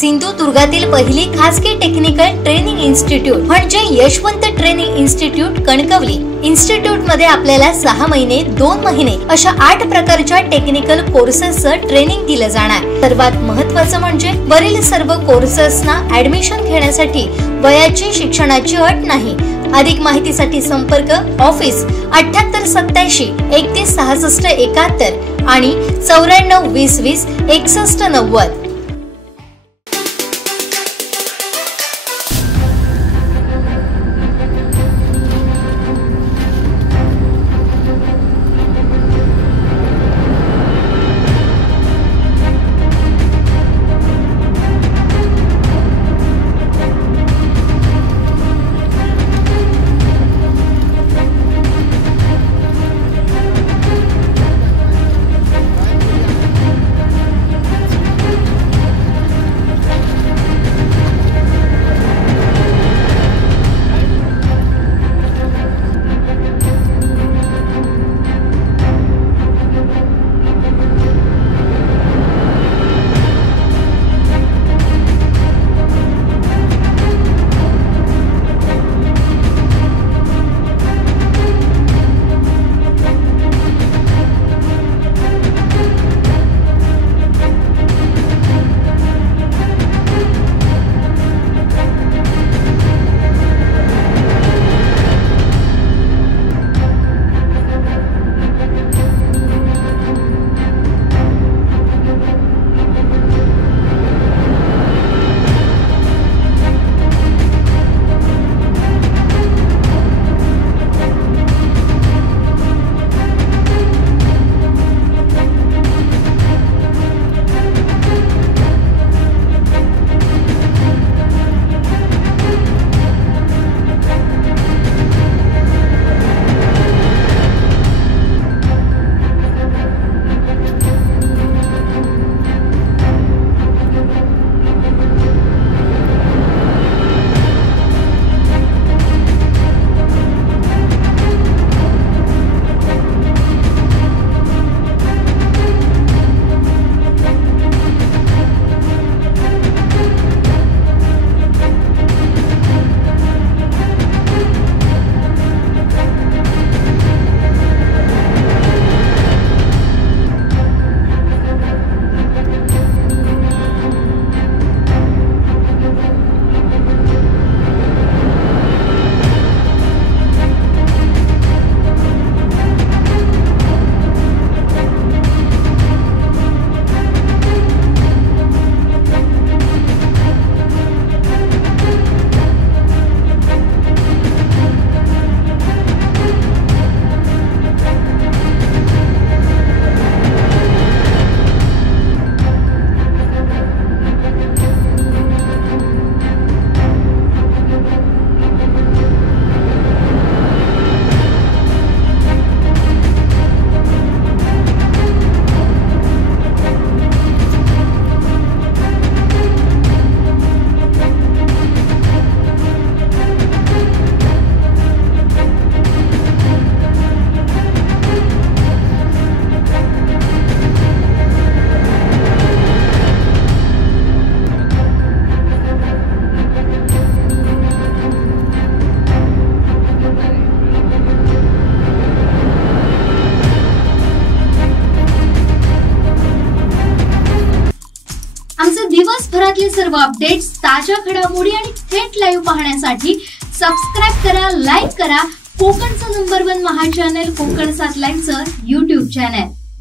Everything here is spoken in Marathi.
सिंधुदुर्गातील पहिली खासगी टेक्निकल ट्रेनिंग इन्स्टिट्यूट म्हणजे Yashwant training institute Kankavli. Institute मध्ये आपल्याला 6 महिने 2 महिने अशा 8 प्रकारच्या टेक्निकल कोर्सेसचं ट्रेनिंग दिलं जाणार। सर्वात महत्त्वाचं म्हणजे वरील सर्व कोर्सेसना ऍडमिशन घेण्यासाठी वयाची शिक्षणाची अट नाही। अधिक माहितीसाठी संपर्क ऑफिस 7887 31 66 71 आणि 94 20 20 61 90। दिवसभरातले सर्व अपडेट्स, ताज्या घडामोडी आणि थेट लाईव्ह पाहण्यासाठी सबस्क्राइब करा, लाईक करा कोकणचं नंबर 1 महा चॅनल कोकण 7 लाईव्हचं YouTube चॅनल।